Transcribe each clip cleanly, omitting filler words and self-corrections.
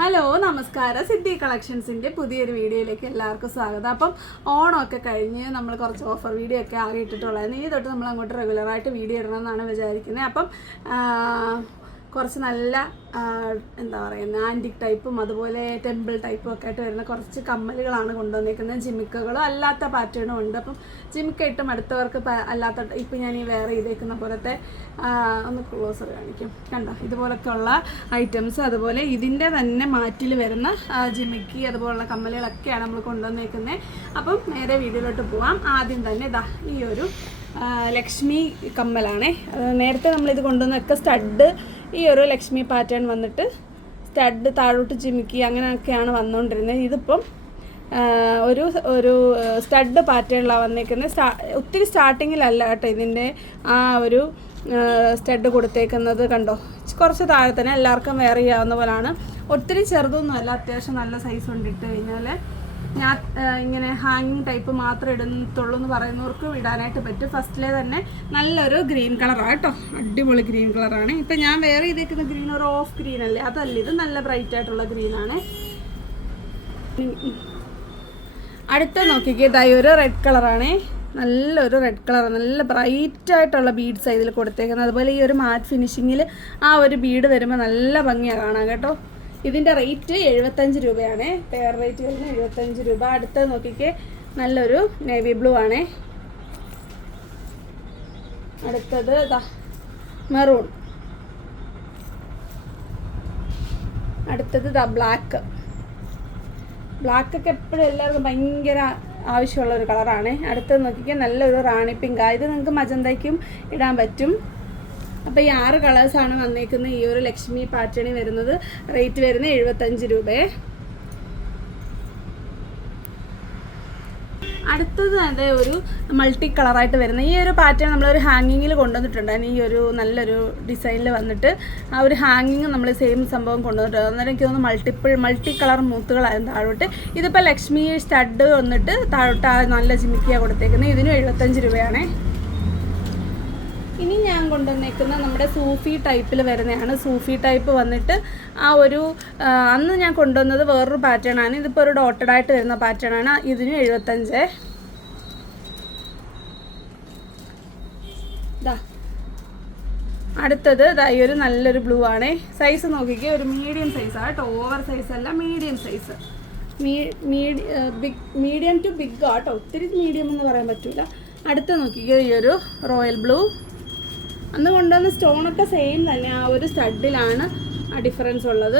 Hello നമസ്കാരം. സിദ്ധി കളക്ഷൻസിൻ്റെ പുതിയൊരു വീഡിയോയിലേക്ക് എല്ലാവർക്കും സ്വാഗതം. അപ്പം ഓണമൊക്കെ കഴിഞ്ഞ് നമ്മൾ കുറച്ച് ഓഫർ വീഡിയോ ഒക്കെ ആകെ ഇട്ടിട്ടുള്ളായിരുന്നു. ഇനി തൊട്ട് നമ്മൾ അങ്ങോട്ട് റെഗുലറായിട്ട് വീഡിയോ ഇടണമെന്നാണ് വിചാരിക്കുന്നത്. അപ്പം കുറച്ച് നല്ല എന്താ പറയുന്നത് ആൻറ്റിക് ടൈപ്പും അതുപോലെ ടെമ്പിൾ ടൈപ്പും ഒക്കെ ആയിട്ട് വരുന്ന കുറച്ച് കമ്മലുകളാണ് കൊണ്ടുവന്നിരിക്കുന്നത്. ജിമിക്കകളും അല്ലാത്ത പാറ്റേണും ഉണ്ട്. അപ്പം ജിമിക്ക ഇട്ടും അടുത്തവർക്ക് അല്ലാത്ത ഇപ്പം ഞാൻ ഈ വേറെ ചെയ്തേക്കുന്ന പോലത്തെ ഒന്ന് ക്ലോസർ കാണിക്കും. കണ്ടോ, ഇതുപോലൊക്കെയുള്ള ഐറ്റംസ്, അതുപോലെ ഇതിൻ്റെ തന്നെ മാറ്റിൽ വരുന്ന ജിമിക്കി അതുപോലുള്ള കമ്മലുകളൊക്കെയാണ് നമ്മൾ കൊണ്ടുവന്നേക്കുന്നത്. അപ്പം നേരെ വീഡിയോയിലോട്ട് പോവാം. ആദ്യം തന്നെ ഇതാ ഈ ഒരു ലക്ഷ്മി കമ്മലാണേ. നേരത്തെ നമ്മളിത് കൊണ്ടുവന്നൊക്കെ സ്റ്റഡ് ഈ ഒരു ലക്ഷ്മി പാറ്റേൺ വന്നിട്ട് സ്റ്റഡ് താഴോട്ട് ജിമിക്കി അങ്ങനെയൊക്കെയാണ് വന്നുകൊണ്ടിരുന്നത്. ഇതിപ്പം ഒരു ഒരു സ്റ്റഡ് പാറ്റേണിലാണ് വന്നേക്കുന്നത്. ഒത്തിരി സ്റ്റാർട്ടിങ്ങിലല്ല കേട്ടോ ഇതിൻ്റെ ആ ഒരു സ്റ്റഡ് കൊടുത്തേക്കുന്നത്. കണ്ടോ, കുറച്ച് താഴെ തന്നെ എല്ലാവർക്കും വെയർ ചെയ്യാവുന്ന പോലാണ്. ഒത്തിരി ചെറുതൊന്നുമല്ല, അത്യാവശ്യം നല്ല സൈസ് ഉണ്ട്. ഇട്ട് കഴിഞ്ഞാൽ ഞാൻ ഇങ്ങനെ ഹാങ്ങിങ് ടൈപ്പ് മാത്രം ഇടുന്നുള്ളൂ എന്ന് പറയുന്നവർക്ക് ഇടാനായിട്ട് പറ്റും. ഫസ്റ്റിലെ തന്നെ നല്ലൊരു ഗ്രീൻ കളറാണ് കേട്ടോ, അടിപൊളി ഗ്രീൻ കളറാണ്. ഇപ്പം ഞാൻ വേറെ ചെയ്തേക്കുന്ന ഗ്രീൻ ഒരു ഓഫ് ഗ്രീൻ അല്ലേ, അതല്ല, ഇത് നല്ല ബ്രൈറ്റ് ആയിട്ടുള്ള ഗ്രീനാണ്. അടുത്ത നോക്കിക്കേ, ഇതായി ഒരു റെഡ് കളറാണേ, നല്ലൊരു റെഡ് കളർ, നല്ല ബ്രൈറ്റ് ആയിട്ടുള്ള ബീഡ്സാണ് ഇതിൽ കൊടുത്തേക്കുന്നത്. അതുപോലെ ഈ ഒരു മാറ്റ് ഫിനിഷിങ്ങിൽ ആ ഒരു ബീഡ് വരുമ്പോൾ നല്ല ഭംഗിയാണ് കാണാൻ കേട്ടോ. ഇതിൻ്റെ റേറ്റ് 75 രൂപയാണ്. പെയർ റേറ്റ് വരുന്നത് 75 രൂപ. അടുത്തത് നോക്കിക്കേ, നല്ലൊരു നേവി ബ്ലൂ ആണേ. അടുത്തത് ഇതാ മെറൂൺ. അടുത്തത് ഇതാ ബ്ലാക്ക്. ബ്ലാക്കൊക്കെ എപ്പോഴും എല്ലാവർക്കും ഭയങ്കര ആവശ്യമുള്ള ഒരു കളറാണ്. അടുത്തത് നോക്കിക്കേ, നല്ലൊരു റാണി പിങ്കാ. ഇത് നിങ്ങൾക്ക് മജന്തയ്ക്കും ഇടാൻ പറ്റും. അപ്പോൾ ഈ 6 കളേഴ്സാണ് വന്നേക്കുന്നത്. ഈ ഒരു ലക്ഷ്മി പാറ്റേണിൽ വരുന്നത്. റേറ്റ് വരുന്നത് 75 രൂപയെ. അടുത്തത് അതേ ഒരു മൾട്ടി കളറായിട്ട് വരുന്ന ഈ ഒരു പാറ്റേൺ നമ്മളൊരു ഹാങ്ങിങ്ങിൽ കൊണ്ടുവന്നിട്ടുണ്ടായിരുന്നു. ഈ ഒരു നല്ലൊരു ഡിസൈനിൽ വന്നിട്ട് ആ ഒരു ഹാങ്ങിങ് നമ്മൾ സെയിം സംഭവം കൊണ്ടുവന്നിട്ടുണ്ട്. അന്നേരം എനിക്ക് തോന്നുന്നു മൾട്ടി കളർ മൂത്തുകളായിരുന്നു താഴോട്ട്. ഇതിപ്പോൾ ലക്ഷ്മി സ്റ്റഡ് വന്നിട്ട് താഴോട്ട് ആ നല്ല ജിമിക്കിയാണ് കൊടുത്തേക്കുന്നത്. ഇതിനും 75 രൂപയാണ്. ഇനി ഞാൻ കൊണ്ടുവന്നേക്കുന്ന നമ്മുടെ സൂഫി ടൈപ്പിൽ വരുന്നതാണ്. സൂഫി ടൈപ്പ് വന്നിട്ട് ആ ഒരു അന്ന് ഞാൻ കൊണ്ടുവന്നത് വേറൊരു പാറ്റേൺ ആണ്. ഇതിപ്പോൾ ഒരു ഡോട്ടഡ് ആയിട്ട് വരുന്ന പാറ്റേൺ ആണ്. ഇതിന് 75. അടുത്തത് ഈ ഒരു നല്ലൊരു ബ്ലൂ ആണ്. സൈസ് നോക്കിക്കേ, ഒരു മീഡിയം സൈസാണ് കേട്ടോ, ഓവർ സൈസ് അല്ല, medium size. Medium to big ആട്ടോ, ഒത്തിരി മീഡിയം എന്ന് പറയാൻ പറ്റില്ല. അടുത്ത നോക്കിക്കേ, ഈ ഒരു റോയൽ ബ്ലൂ. അന്ന് കൊണ്ടുവന്ന സ്റ്റോണൊക്കെ സെയിം തന്നെ, ആ ഒരു സ്റ്റഡിലാണ് ആ ഡിഫറൻസ് ഉള്ളത്.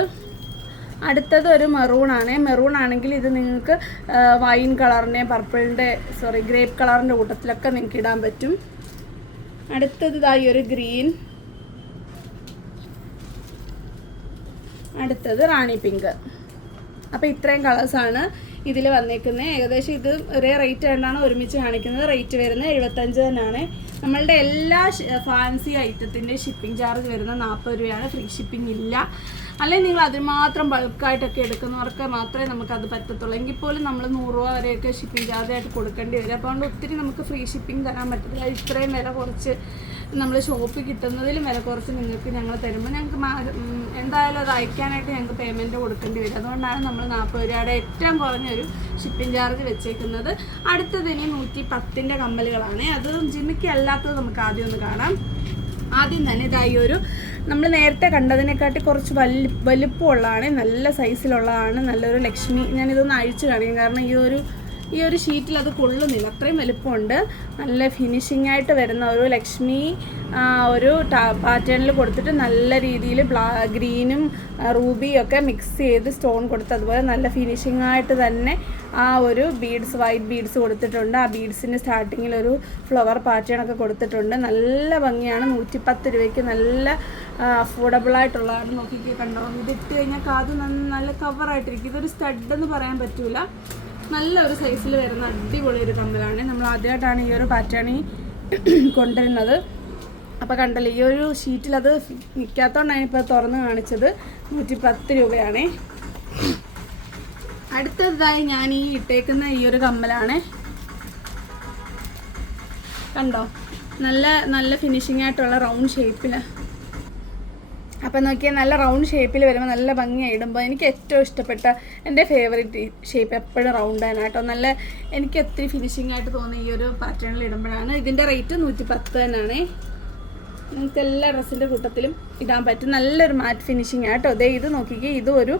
അടുത്തത് ഒരു മെറൂൺ ആണ്. മെറൂൺ ആണെങ്കിൽ ഇത് നിങ്ങൾക്ക് വൈൻ കളറിൻ്റെ ഗ്രേപ്പ് കളറിൻ്റെ കൂട്ടത്തിലൊക്കെ നിങ്ങൾക്ക് ഇടാൻ പറ്റും. അടുത്തത് ഈ ഒരു ഗ്രീൻ. അടുത്തത് റാണി പിങ്ക്. അപ്പോൾ ഇത്രയും കളേഴ്സാണ് ഇതിൽ വന്നേക്കുന്നത്. ഏകദേശം ഇത് ഒരേ റേറ്റ് ആയിട്ടാണ് ഒരുമിച്ച് കാണിക്കുന്നത്. റേറ്റ് വരുന്നത് 75 തന്നെയാണ്. നമ്മളുടെ എല്ലാ ഫാൻസി ഐറ്റത്തിൻ്റെ ഷിപ്പിംഗ് ചാർജ് വരുന്നത് 40 രൂപയാണ്. ഫ്രീ ഷിപ്പിംഗ് ഇല്ല. അല്ലെങ്കിൽ നിങ്ങൾ അതിന് മാത്രം ബൾക്കായിട്ടൊക്കെ എടുക്കുന്നവർക്ക് മാത്രമേ നമുക്കത് പറ്റത്തുള്ളൂ. എങ്കിൽ പോലും നമ്മൾ 100 രൂപ വരെയൊക്കെ ഷിപ്പിംഗ് ചാർജായിട്ട് കൊടുക്കേണ്ടി വരും. അപ്പോൾ അതുകൊണ്ട് ഒത്തിരി നമുക്ക് ഫ്രീ ഷിപ്പിംഗ് തരാൻ പറ്റത്തില്ല. ഇത്രയും വില കുറച്ച് നമ്മൾ ഷോപ്പിൽ കിട്ടുന്നതിലും വില കുറച്ച് നിങ്ങൾക്ക് ഞങ്ങൾ തരുമ്പോൾ ഞങ്ങൾക്ക് എന്തായാലും അത് അയക്കാനായിട്ട് ഞങ്ങൾക്ക് പേയ്മെൻറ്റ് കൊടുക്കേണ്ടി വരും. അതുകൊണ്ടാണ് നമ്മൾ 40 രൂപയുടെ ഏറ്റവും കുറഞ്ഞൊരു ഷിപ്പിംഗ് ചാർജ് വെച്ചേക്കുന്നത്. അടുത്തത് ഇനി 110ൻ്റെ കമ്മലുകളാണ്. അത് ജിമിക്ക് അല്ലാത്തത് നമുക്ക് ആദ്യം ഒന്ന് കാണാം. ആദ്യം തന്നെ ഈ ഒരു നമ്മൾ നേരത്തെ കണ്ടതിനെക്കാട്ടി കുറച്ച് വലിപ്പമുള്ളതാണ്, നല്ല സൈസിലുള്ളതാണ്. നല്ലൊരു ലക്ഷ്മി. ഞാനിതൊന്ന് അഴിച്ച് കാണിക്കും, കാരണം ഈ ഒരു ഷീറ്റിൽ അത് കൊള്ളുന്നില്ല, അത്രയും വലുപ്പമുണ്ട്. നല്ല ഫിനിഷിംഗ് ആയിട്ട് വരുന്ന ഒരു ലക്ഷ്മി ഒരു പാറ്റേണിൽ കൊടുത്തിട്ട് നല്ല രീതിയിൽ ഗ്രീനും റൂബിയും ഒക്കെ മിക്സ് ചെയ്ത് സ്റ്റോൺ കൊടുത്ത് അതുപോലെ നല്ല ഫിനിഷിംഗ് ആയിട്ട് തന്നെ ആ ഒരു വൈറ്റ് ബീഡ്സ് കൊടുത്തിട്ടുണ്ട്. ആ ബീഡ്സിൻ്റെ സ്റ്റാർട്ടിങ്ങിൽ ഒരു ഫ്ലവർ പാറ്റേൺ ഒക്കെ കൊടുത്തിട്ടുണ്ട്. നല്ല ഭംഗിയാണ്. 110 രൂപയ്ക്ക് നല്ല അഫോർഡബിളായിട്ടുള്ളതാണ്. നോക്കിക്കേ, കണ്ടോ, ഇതിട്ട് കഴിഞ്ഞാൽ കാത് നല്ല കവറായിട്ടിരിക്കും. ഇതൊരു സ്റ്റഡ് എന്ന് പറയാൻ പറ്റില്ല. നല്ലൊരു സൈസിൽ വരുന്ന അടിപൊളി ഒരു കമ്മലാണ്. നമ്മൾ ആദ്യമായിട്ടാണ് ഈ ഒരു പാറ്റേണിൽ കൊണ്ടുവരുന്നത്. അപ്പോൾ കണ്ടല്ലോ, ഈ ഒരു ഷീറ്റിൽ അത് നിൽക്കാത്തതുകൊണ്ടാണ് ഇപ്പോൾ തുറന്ന് കാണിച്ചത്. 110 രൂപയാണ്. അടുത്തതായി ഞാൻ ഈ ഇട്ടേക്കുന്ന ഈ ഒരു കമ്മലാണ്. കണ്ടോ, നല്ല ഫിനിഷിംഗ് ആയിട്ടുള്ള റൗണ്ട് ഷേപ്പിൽ അപ്പം നോക്കിയാൽ നല്ല റൗണ്ട് ഷേപ്പിൽ വരുമ്പോൾ നല്ല ഭംഗിയായി ഇടുമ്പോൾ എനിക്ക് ഏറ്റവും ഇഷ്ടപ്പെട്ട എൻ്റെ ഫേവറേറ്റ് ഷേപ്പ് എപ്പോഴും റൗണ്ട് ആണ് കേട്ടോ. നല്ല എനിക്ക് ഒത്തിരി ഫിനിഷിംഗ് ആയിട്ട് തോന്നി ഈ ഒരു പാറ്റേണിൽ ഇടുമ്പോഴാണ്. ഇതിൻ്റെ റേറ്റ് 110 തന്നെയാണ്. നിങ്ങൾക്ക് എല്ലാ ഡ്രസ്സിൻ്റെ കൂട്ടത്തിലും ഇടാൻ പറ്റും. നല്ലൊരു മാറ്റ് ഫിനിഷിംഗ് ആട്ടോ. അതേ ഇത് നോക്കിക്കേ, ഇതും ഒരു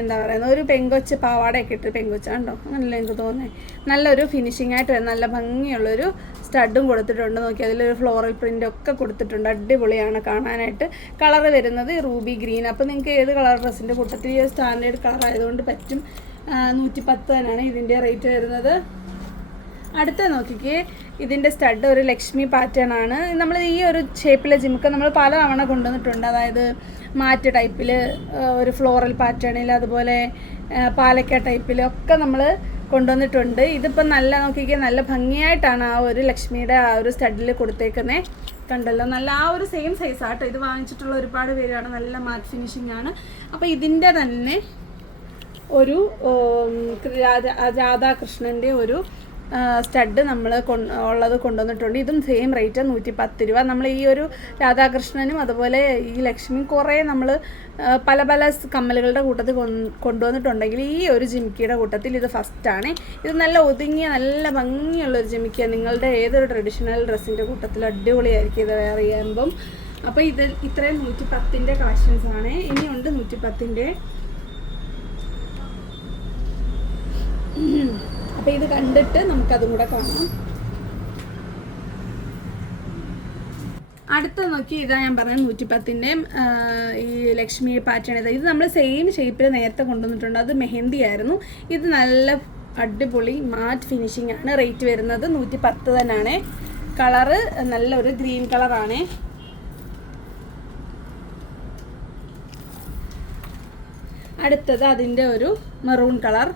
എന്താ പറയുന്നത്, ഒരു പെങ്കൊച്ച് പാവാടയൊക്കെ ഇട്ട് പെങ്കൊച്ചാണ്ടോ അങ്ങനല്ലേ എനിക്ക് തോന്നുന്നത്. നല്ലൊരു ഫിനിഷിംഗ് ആയിട്ട് വരും. നല്ല ഭംഗിയുള്ളൊരു സ്റ്റഡും കൊടുത്തിട്ടുണ്ട്. നോക്കി അതിലൊരു ഫ്ലോറൽ പ്രിൻ്റ് ഒക്കെ കൊടുത്തിട്ടുണ്ട്. അടിപൊളിയാണ് കാണാനായിട്ട്. കളർ വരുന്നത് റൂബി ഗ്രീൻ. അപ്പോൾ നിങ്ങൾക്ക് ഏത് കളർ ഡ്രസ്സിൻ്റെ കൂട്ടത്തിൽ ഈ സ്റ്റാൻഡേർഡ് കളർ ആയതുകൊണ്ട് പറ്റും. 110 തന്നെയാണ് ഇതിൻ്റെ റേറ്റ് വരുന്നത്. അടുത്ത നോക്കിക്കേ, ഇതിൻ്റെ സ്റ്റഡ് ഒരു ലക്ഷ്മി പാറ്റേൺ ആണ്. നമ്മൾ ഈ ഒരു ഷേപ്പിലെ ജിമുക്ക് നമ്മൾ പല തവണ കൊണ്ടുവന്നിട്ടുണ്ട്. അതായത് മാറ്റ് ടൈപ്പിൽ, ഒരു ഫ്ലോറൽ പാറ്റേണിൽ, അതുപോലെ പാലക്ക ടൈപ്പിലൊക്കെ നമ്മൾ കൊണ്ടുവന്നിട്ടുണ്ട്. ഇതിപ്പോൾ നല്ല നോക്കിക്കേ, നല്ല ഭംഗിയായിട്ടാണ് ആ ഒരു ലക്ഷ്മിയുടെ ആ ഒരു സ്റ്റഡിൽ കൊടുത്തേക്കുന്നത്. കണ്ടല്ലോ, നല്ല ആ ഒരു സെയിം സൈസാട്ടോ. ഇത് വാങ്ങിച്ചിട്ടുള്ള ഒരുപാട് പേരാണ്. നല്ല മാറ്റ് ഫിനിഷിംഗ് ആണ്. അപ്പോൾ ഇതിൻ്റെ തന്നെ ഒരു രാധാകൃഷ്ണൻ്റെ ഒരു സ്റ്റഡ് നമ്മൾ ഉള്ളത് കൊണ്ടുവന്നിട്ടുണ്ട്. ഇതും സെയിം റേറ്റ് 110 രൂപ. നമ്മൾ ഈ ഒരു രാധാകൃഷ്ണനും അതുപോലെ ഈ ലക്ഷ്മി കുറേ നമ്മൾ പല പല കമ്മലുകളുടെ കൂട്ടത്തിൽ കൊണ്ടുവന്നിട്ടുണ്ടെങ്കിൽ ഈ ഒരു ജിമിക്കിയുടെ കൂട്ടത്തിൽ ഇത് ഫസ്റ്റാണ്. ഇത് നല്ല ഒതുങ്ങിയ നല്ല ഭംഗിയുള്ളൊരു ജിമിക്കിയാണ്. നിങ്ങളുടെ ഏതൊരു ട്രഡീഷണൽ ഡ്രസ്സിൻ്റെ കൂട്ടത്തിൽ അടിപൊളിയായിരിക്കും ഇത് വെയർ ചെയ്യുമ്പം. അപ്പോൾ ഇത് ഇത്രയും 110ൻ്റെ കളക്ഷൻസാണ്. ഇനിയുണ്ട് 110ൻ്റെ. അപ്പോൾ ഇത് കണ്ടിട്ട് നമുക്കതും കൂടെ കാണാം. അടുത്ത നോക്കി, ഇതാ ഞാൻ പറഞ്ഞത് 110ൻ്റെ ഈ ലക്ഷ്മി പാറ്റേൺ. ഇത് നമ്മൾ സെയിം ഷേപ്പിൽ നേരത്തെ കൊണ്ടുവന്നിട്ടുണ്ട്. അത് മെഹന്തി ആയിരുന്നു. ഇത് നല്ല അടിപൊളി മാറ്റ് ഫിനിഷിംഗ് ആണ്. റേറ്റ് വരുന്നത് 110 തന്നെയാണ്. കളറ് നല്ലൊരു ഗ്രീൻ കളറാണ്. അടുത്തത് അതിൻ്റെ ഒരു മെറൂൺ കളർ.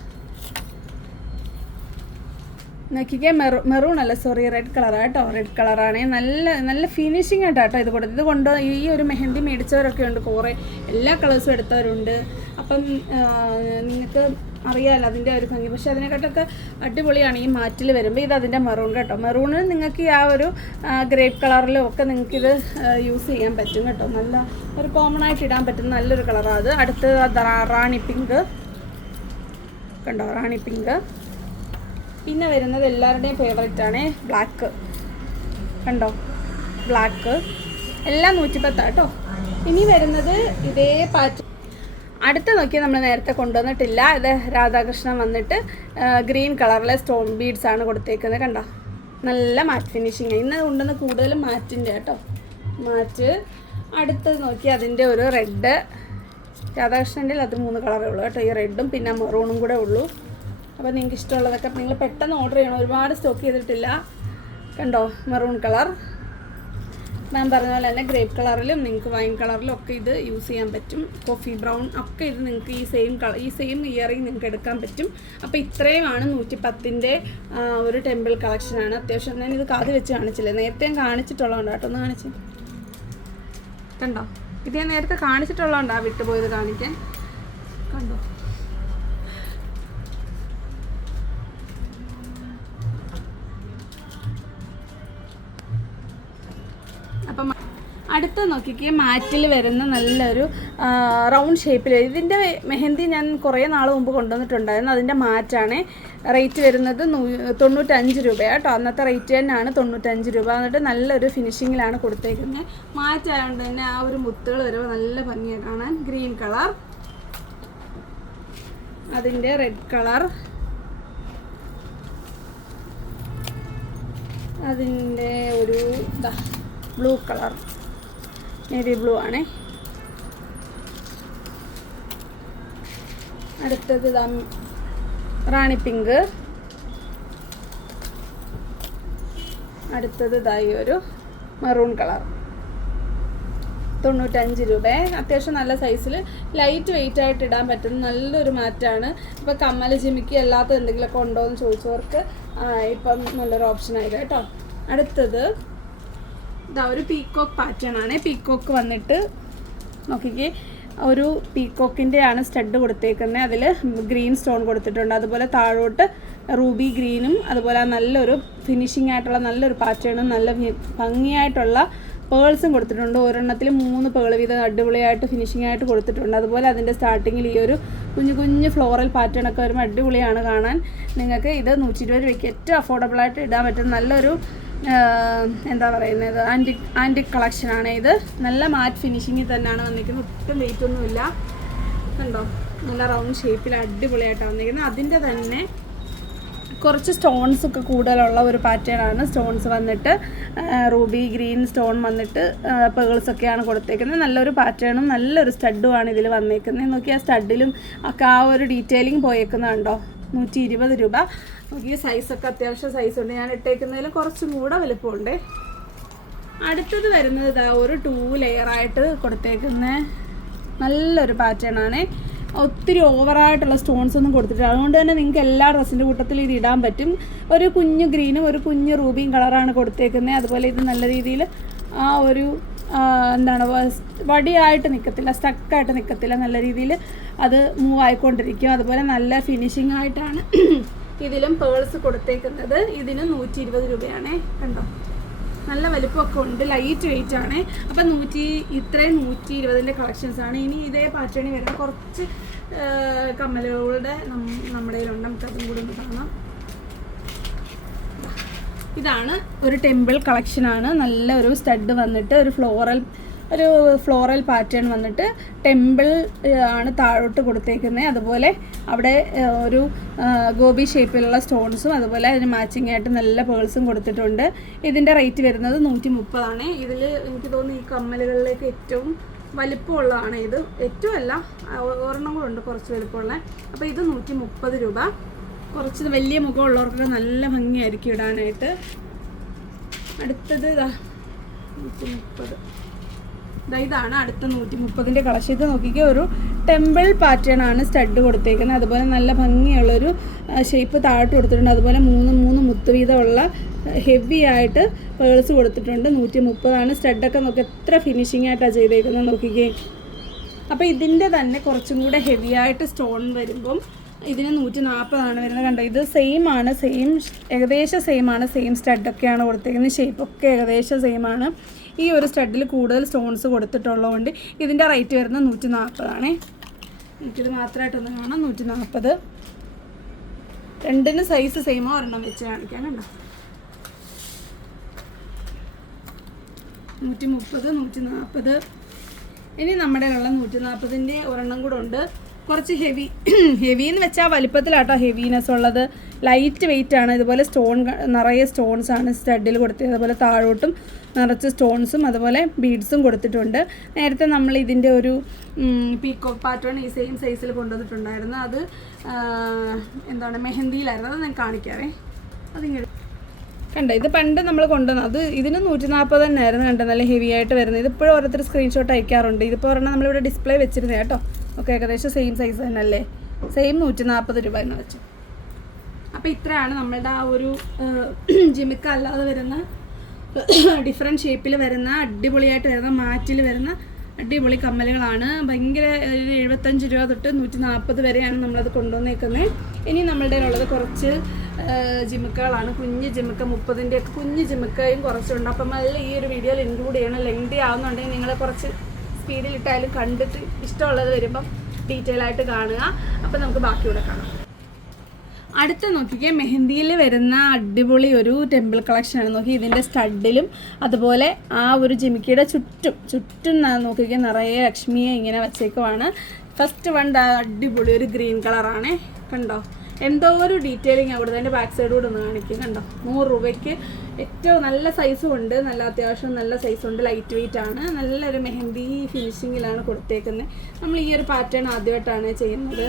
നോക്കിക്കേ, മെറൂൺ അല്ല, സോറി, റെഡ് കളറാണ് കേട്ടോ. റെഡ് കളറാണ്. നല്ല നല്ല ഫിനിഷിംഗ് ആയിട്ടോ ഇത് കൊടുത്തത്. ഇത് കൊണ്ട് ഈ ഒരു മെഹന്തി മേടിച്ചവരൊക്കെ ഉണ്ട്, കുറേ എല്ലാ കളേഴ്സും എടുത്തവരുണ്ട്. അപ്പം നിങ്ങൾക്ക് അറിയാമല്ലോ അതിൻ്റെ ഒരു ഭംഗി. പക്ഷേ അതിനെക്കാട്ടൊക്കെ അടിപൊളിയാണ് ഈ മാറ്റിൽ വരുമ്പോൾ. ഇത് അതിൻ്റെ മെറൂൺ കേട്ടോ. മെറൂണിന് നിങ്ങൾക്ക് ആ ഒരു ഗ്രേപ്പ് കളറിലും ഒക്കെ നിങ്ങൾക്കിത് യൂസ് ചെയ്യാൻ പറ്റും കേട്ടോ. നല്ല ഒരു കോമൺ ആയിട്ട് ഇടാൻ പറ്റുന്ന നല്ലൊരു കളറാണ് അത്. അടുത്തത് റാണി പിങ്ക് കണ്ടോ, റാണി പിങ്ക്. പിന്നെ വരുന്നത് എല്ലാവരുടെയും ഫേവറേറ്റ് ആണ് ബ്ലാക്ക്. കണ്ടോ, ബ്ലാക്ക്. എല്ലാം 110 കേട്ടോ. ഇനി വരുന്നത് ഇതേ പാറ്റേൺ. അടുത്ത നോക്കിയാൽ നമ്മൾ നേരത്തെ കൊണ്ടുവന്നിട്ടില്ല. ഇത് രാധാകൃഷ്ണൻ വന്നിട്ട് ഗ്രീൻ കളറിലെ സ്റ്റോൺ ബീഡ്സ് ആണ് കൊടുത്തേക്കുന്നത്. കണ്ടോ, നല്ല മാറ്റ് ഫിനിഷിങ്. ഇന്ന് കൊണ്ടുവന്ന് കൂടുതലും മാറ്റിൻ്റെ കേട്ടോ, മാറ്റ്. അടുത്തത് നോക്കി അതിൻ്റെ ഒരു റെഡ്. രാധാകൃഷ്ണൻ്റെ അത് 3 കളറേ ഉള്ളൂ കേട്ടോ. ഈ റെഡും പിന്നെ മെറൂണും കൂടെ ഉള്ളൂ. അപ്പോൾ നിങ്ങൾക്ക് ഇഷ്ടമുള്ളതൊക്കെ നിങ്ങൾ പെട്ടെന്ന് ഓർഡർ ചെയ്യണം. ഒരുപാട് സ്റ്റോക്ക് ചെയ്തിട്ടില്ല. കണ്ടോ, മെറൂൺ കളർ. ഞാൻ പറഞ്ഞ പോലെ തന്നെ ഗ്രേപ്പ് കളറിലും നിങ്ങൾക്ക് വൈൻ കളറിലും ഒക്കെ ഇത് യൂസ് ചെയ്യാൻ പറ്റും. കോഫി ബ്രൗൺ ഒക്കെ ഇത് നിങ്ങൾക്ക് ഈ സെയിം ഇയറിങ് നിങ്ങൾക്ക് എടുക്കാൻ പറ്റും. അപ്പോൾ ഇത്രയുമാണ് 110ൻ്റെ ഒരു ടെമ്പിൾ കളക്ഷനാണ്. അത്യാവശ്യം ഞാൻ ഇത് കാത് വെച്ച് കാണിച്ചില്ല, നേരത്തെ ഞാൻ കാണിച്ചിട്ടുള്ളതുകൊണ്ട് കേട്ടോ. ഒന്ന് കാണിച്ച് കണ്ടോ, ഇത് ഞാൻ നേരത്തെ കാണിച്ചിട്ടുള്ളതുകൊണ്ടാണ് വിട്ടുപോയത് കാണിക്കാൻ. കണ്ടോ, അപ്പം അടുത്ത നോക്കിക്കേ, മാറ്റിൽ വരുന്ന നല്ലൊരു റൗണ്ട് ഷേപ്പിൽ. ഇതിൻ്റെ മെഹന്തി ഞാൻ കുറേ നാൾ മുമ്പ് കൊണ്ടുവന്നിട്ടുണ്ടായിരുന്നു. അതിൻ്റെ മാറ്റാണ്. റേറ്റ് വരുന്നത് 95 രൂപയാണ് കേട്ടോ. അന്നത്തെ റേറ്റ് തന്നെയാണ് 95 രൂപ. എന്നിട്ട് നല്ലൊരു ഫിനിഷിങ്ങിലാണ് കൊടുത്തേക്കുന്നത്. മാറ്റായതുകൊണ്ട് തന്നെ ആ ഒരു മുത്തുകൾ വരുമ്പോൾ നല്ല ഭംഗിയാണ് കാണാൻ. ഗ്രീൻ കളർ, അതിൻ്റെ റെഡ് കളർ, അതിൻ്റെ ഒരു ബ്ലൂ കളർ, നേവി ബ്ലൂ ആണ്. അടുത്തത് റാണി പിങ്ക്. അടുത്തത് ഇതായി ഒരു മെറൂൺ കളർ. 95 രൂപ. അത്യാവശ്യം നല്ല സൈസിൽ ലൈറ്റ് വെയിറ്റ് ആയിട്ട് ഇടാൻ പറ്റുന്ന നല്ലൊരു മാറ്റാണ്. ഇപ്പോൾ കമ്മൽ ജിമിക്ക് അല്ലാത്ത എന്തെങ്കിലുമൊക്കെ ഉണ്ടോ എന്ന് ചോദിച്ചവർക്ക് ഇപ്പം നല്ലൊരു ഓപ്ഷനായത് കേട്ടോ. അടുത്തത് ഇതാ ഒരു പീക്കോക്ക് പാറ്റേൺ ആണ്. പീക്കോക്ക് വന്നിട്ട് നോക്കിക്കേ, ഒരു പീക്കോക്കിൻ്റെ ആണ് സ്റ്റഡ് കൊടുത്തേക്കുന്നത്. അതിൽ ഗ്രീൻ സ്റ്റോൺ കൊടുത്തിട്ടുണ്ട്. അതുപോലെ താഴോട്ട് റൂബി ഗ്രീനും അതുപോലെ നല്ലൊരു ഫിനിഷിംഗ് ആയിട്ടുള്ള നല്ലൊരു പാറ്റേണും നല്ല ഭംഗിയായിട്ടുള്ള പേൾസും കൊടുത്തിട്ടുണ്ട്. ഒരെണ്ണത്തിൽ 3 പേൾ വീതം അടിപൊളിയായിട്ട് ഫിനിഷിംഗ് ആയിട്ട് കൊടുത്തിട്ടുണ്ട്. അതുപോലെ അതിൻ്റെ സ്റ്റാർട്ടിങ്ങിൽ ഈ ഒരു കുഞ്ഞു കുഞ്ഞു ഫ്ലോറൽ പാറ്റേൺ ഒക്കെ വരുമ്പോൾ അടിപൊളിയാണ് കാണാൻ. നിങ്ങൾക്ക് ഇത് 120 രൂപയ്ക്ക് ഏറ്റവും അഫോർഡബിളായിട്ട് ഇടാൻ പറ്റും നല്ലൊരു എന്താ പറയുന്നത് ആൻറ്റിക് കളക്ഷനാണ് ഇത്. നല്ല മാറ്റ് ഫിനിഷിങ്ങിൽ തന്നെയാണ് വന്നിരിക്കുന്നത്. ഒട്ടും വെയിറ്റ് ഒന്നുമില്ല. കണ്ടോ, നല്ല റൗണ്ട് ഷേപ്പിൽ അടിപൊളിയായിട്ടാണ് വന്നിരിക്കുന്നത്. അതിൻ്റെ തന്നെ കുറച്ച് സ്റ്റോൺസ് ഒക്കെ കൂടുതലുള്ള ഒരു പാറ്റേൺ ആണ്. സ്റ്റോൺസ് വന്നിട്ട് റൂബി ഗ്രീൻ സ്റ്റോൺ വന്നിട്ട് പേൾസ് ഒക്കെയാണ് കൊടുത്തേക്കുന്നത്. നല്ലൊരു പാറ്റേണും നല്ലൊരു സ്റ്റഡുമാണ് ഇതിൽ വന്നേക്കുന്നത്. നോക്കി ആ സ്റ്റഡിലും ഒക്കെ ആ ഒരു ഡീറ്റെയിലിംഗ് പോയേക്കുന്നതുണ്ടോ. 120 രൂപ. നോക്കി സൈസൊക്കെ അത്യാവശ്യം സൈസുണ്ട്. ഞാൻ ഇട്ടേക്കുന്നതിൽ കുറച്ചും കൂടെ വലുപ്പമുണ്ട്. അടുത്തത് വരുന്നത് ഇതാ ഒരു 2 ലെയറായിട്ട് കൊടുത്തേക്കുന്ന നല്ലൊരു പാറ്റേൺ ആണ്. ഒത്തിരി ഓവറായിട്ടുള്ള സ്റ്റോൺസ് ഒന്നും കൊടുത്തിട്ടില്ല. അതുകൊണ്ട് തന്നെ നിങ്ങൾക്ക് എല്ലാ ഡ്രസ്സിൻ്റെ കൂട്ടത്തിൽ ഇത് ഇടാൻ പറ്റും. ഒരു കുഞ്ഞു ഗ്രീനും ഒരു കുഞ്ഞു റൂബിയും കളറാണ് കൊടുത്തേക്കുന്നത്. അതുപോലെ ഇത് നല്ല രീതിയിൽ ആ ഒരു എന്താണ് വടിയായിട്ട് നിൽക്കത്തില്ല, സ്റ്റക്കായിട്ട് നിൽക്കത്തില്ല. നല്ല രീതിയിൽ അത് മൂവ് ആയിക്കൊണ്ടിരിക്കും. അതുപോലെ നല്ല ഫിനിഷിംഗ് ആയിട്ടാണ് ഇതിലും പേൾസ് കൊടുത്തേക്കുന്നത്. ഇതിന് 120 രൂപയാണേ. കണ്ടോ, നല്ല വലിപ്പമൊക്കെ ഉണ്ട്. ലൈറ്റ് വെയിറ്റ് ആണ്. അപ്പം ഇത്രയും 120ൻ്റെ കളക്ഷൻസാണ്. ഇനി ഇതേ പാറ്റേണിൽ വരുന്ന കുറച്ച് കമ്മലുകളുടെ നമ്മുടെ കയ്യിലുണ്ട്. നമുക്ക് അതും കൂടി ഒന്ന് കാണാം. ഇതാണ് ഒരു ടെമ്പിൾ കളക്ഷനാണ്. നല്ല ഒരു സ്റ്റഡ് വന്നിട്ട് ഒരു ഫ്ലോറൽ പാറ്റേൺ വന്നിട്ട് ടെമ്പിൾ ആണ് താഴോട്ട് കൊടുത്തേക്കുന്നത്. അതുപോലെ അവിടെ ഒരു ഗോപി ഷേപ്പിലുള്ള സ്റ്റോൺസും അതുപോലെ അതിന് മാച്ചിങ് ആയിട്ട് നല്ല പേൾസും കൊടുത്തിട്ടുണ്ട്. ഇതിൻ്റെ റേറ്റ് വരുന്നത് 130 ആണ്. ഇതിൽ എനിക്ക് തോന്നുന്നു ഈ കമ്മലുകളിലേക്ക് ഏറ്റവും വലിപ്പമുള്ളതാണ് ഇത്. ഏറ്റവും അല്ല, ഒരെണ്ണം കൂടെ ഉണ്ട് കുറച്ച് വലിപ്പമുള്ള. അപ്പോൾ ഇത് 130 രൂപ. കുറച്ച് വലിയ മുഖമുള്ളവർക്ക് നല്ല ഭംഗിയായിരിക്കും ഇടാനായിട്ട്. അടുത്തത് 130. ഇതാണ് അടുത്ത 130ൻ്റെ കളക്ഷൻ. ഇത് നോക്കിക്കുക, ഒരു ടെമ്പിൾ പാറ്റേൺ ആണ് സ്റ്റഡ് കൊടുത്തേക്കുന്നത്. അതുപോലെ നല്ല ഭംഗിയുള്ളൊരു ഷേപ്പ് താഴോട്ട് കൊടുത്തിട്ടുണ്ട്. അതുപോലെ 3 മുത്ത് വീതമുള്ള ഹെവി ആയിട്ട് പേൾസ് കൊടുത്തിട്ടുണ്ട്. 130 ആണ്. സ്റ്റഡൊക്കെ നോക്കി എത്ര ഫിനിഷിംഗ് ആയിട്ടാണ് ചെയ്തേക്കുന്നത് നോക്കിക്കേ. അപ്പോൾ ഇതിൻ്റെ തന്നെ കുറച്ചും കൂടെ ഹെവി ആയിട്ട് സ്റ്റോൺ വരുമ്പം ഇതിന് 140 ആണ് വരുന്നത്. കണ്ടോ, ഇത് ഏകദേശം സെയിം ആണ്. സെയിം സ്റ്റഡൊക്കെയാണ് കൊടുത്തേക്കുന്നത്. ഷേപ്പൊക്കെ ഏകദേശം സെയിം ആണ്. ഈ ഒരു സ്റ്റഡിൽ കൂടുതൽ സ്റ്റോൺസ് കൊടുത്തിട്ടുള്ളതുകൊണ്ട് ഇതിൻ്റെ റേറ്റ് വരുന്നത് 140 ആണേ. എനിക്കിത് മാത്രമായിട്ടൊന്ന് കാണാം. 140. രണ്ടിന് സൈസ് സെയിമോ ഒരെണ്ണം വെച്ച് കാണിക്കാനുണ്ടോ. 130, 140. ഇനി നമ്മുടെ ഉള്ള 140ൻ്റെ ഒരെണ്ണം കൂടെ ഉണ്ട്. കുറച്ച് ഹെവി എന്ന് വെച്ചാൽ വലിപ്പത്തിലാട്ടോ ഹെവിനെസ് ഉള്ളത്. ലൈറ്റ് വെയിറ്റ് ആണ്. ഇതുപോലെ നിറയെ സ്റ്റോൺസ് ആണ് സ്റ്റഡിൽ കൊടുത്തത്. അതുപോലെ താഴോട്ടും നിറച്ച് സ്റ്റോൺസും അതുപോലെ ബീഡ്സും കൊടുത്തിട്ടുണ്ട്. നേരത്തെ നമ്മൾ ഇതിൻ്റെ ഒരു പീക്കോക്ക് പാറ്റേൺ ഈ സെയിം സൈസിൽ കൊണ്ടുവന്നിട്ടുണ്ടായിരുന്നു. അത് എന്താണ് മെഹന്തിയിലായിരുന്നു. അത് ഞാൻ കാണിക്കാവേ. അതിങ്ങനെ കണ്ടോ, ഇത് പണ്ട് നമ്മൾ കൊണ്ടുവന്നത് ഇതിന് 140 തന്നെയായിരുന്നു. കണ്ടോ, നല്ല ഹെവി ആയിട്ട് വരുന്നത്. ഇതിപ്പോഴും ഓരോരുത്തർ സ്ക്രീൻഷോട്ട് അയക്കാറുണ്ട്. ഇതിപ്പോൾ ഒരെണ്ണം നമ്മളിവിടെ ഡിസ്പ്ലേ വെച്ചിരുന്നത് കേട്ടോ. ഓക്കെ, ഏകദേശം സെയിം സൈസ് തന്നെ അല്ലേ. സെയിം 140 രൂപ എന്ന് വെച്ചു. അപ്പോൾ ഇത്രയാണ് നമ്മളുടെ ആ ഒരു ജിമിക്ക അല്ലാതെ വരുന്ന ഡിഫറെൻറ്റ് ഷേപ്പിൽ വരുന്ന അടിപൊളിയായിട്ട് വരുന്ന മാറ്റിൽ വരുന്ന അടിപൊളി കമ്മലുകളാണ്. ഭയങ്കര 75 രൂപ തൊട്ട് 140 വരെയാണ് നമ്മളത് കൊണ്ടുവന്നേക്കുന്നത്. ഇനി നമ്മളുടെ ഉള്ളത് കുറച്ച് ജിമിക്കകളാണ്. കുഞ്ഞ് ജിമിക്ക 30ൻ്റെ ഒക്കെ കുഞ്ഞ് ജിമിക്കയും കുറച്ചുണ്ട്. അപ്പം അതിൽ ഈ ഒരു വീഡിയോയിൽ ഇൻക്ലൂഡ് ചെയ്യണം. ലെങ്തി ആവുന്നുണ്ടെങ്കിൽ നിങ്ങൾ കുറച്ച് സ്പീഡിലിട്ടായാലും കണ്ടിട്ട് ഇഷ്ടമുള്ളത് വരുമ്പം ഡീറ്റെയിൽ ആയിട്ട് കാണുക. അപ്പം നമുക്ക് ബാക്കിയൂടെ കാണാം. അടുത്ത നോക്കിക്കേ, മെഹന്തിയിൽ വരുന്ന അടിപൊളി ഒരു ടെമ്പിൾ കളക്ഷനാണ്. നോക്കി, ഇതിൻ്റെ സ്റ്റഡിലും അതുപോലെ ആ ഒരു ജിമിക്കിയുടെ ചുറ്റും നോക്കിക്കേ നിറയെ ലക്ഷ്മിയെ ഇങ്ങനെ വച്ചേക്കുവാണ്. ഫസ്റ്റ് വൺ അടിപൊളി ഒരു ഗ്രീൻ കളറാണ്. കണ്ടോ, എന്തോ ഒരു ഡീറ്റെയിലിങ് അവിടെ അതിൻ്റെ ബാക്ക് സൈഡ് കൂടെ ഒന്ന് കാണിക്കും. കണ്ടോ, 100 രൂപയ്ക്ക് ഏറ്റവും നല്ല സൈസും ഉണ്ട്. നല്ല അത്യാവശ്യം നല്ല സൈസുണ്ട്. ലൈറ്റ് വെയിറ്റ് ആണ്. നല്ലൊരു മെഹന്തി ഫിനിഷിങ്ങിലാണ് കൊടുത്തേക്കുന്നത്. നമ്മൾ ഈ ഒരു പാറ്റേൺ ആദ്യമായിട്ടാണ് ചെയ്യുന്നത്.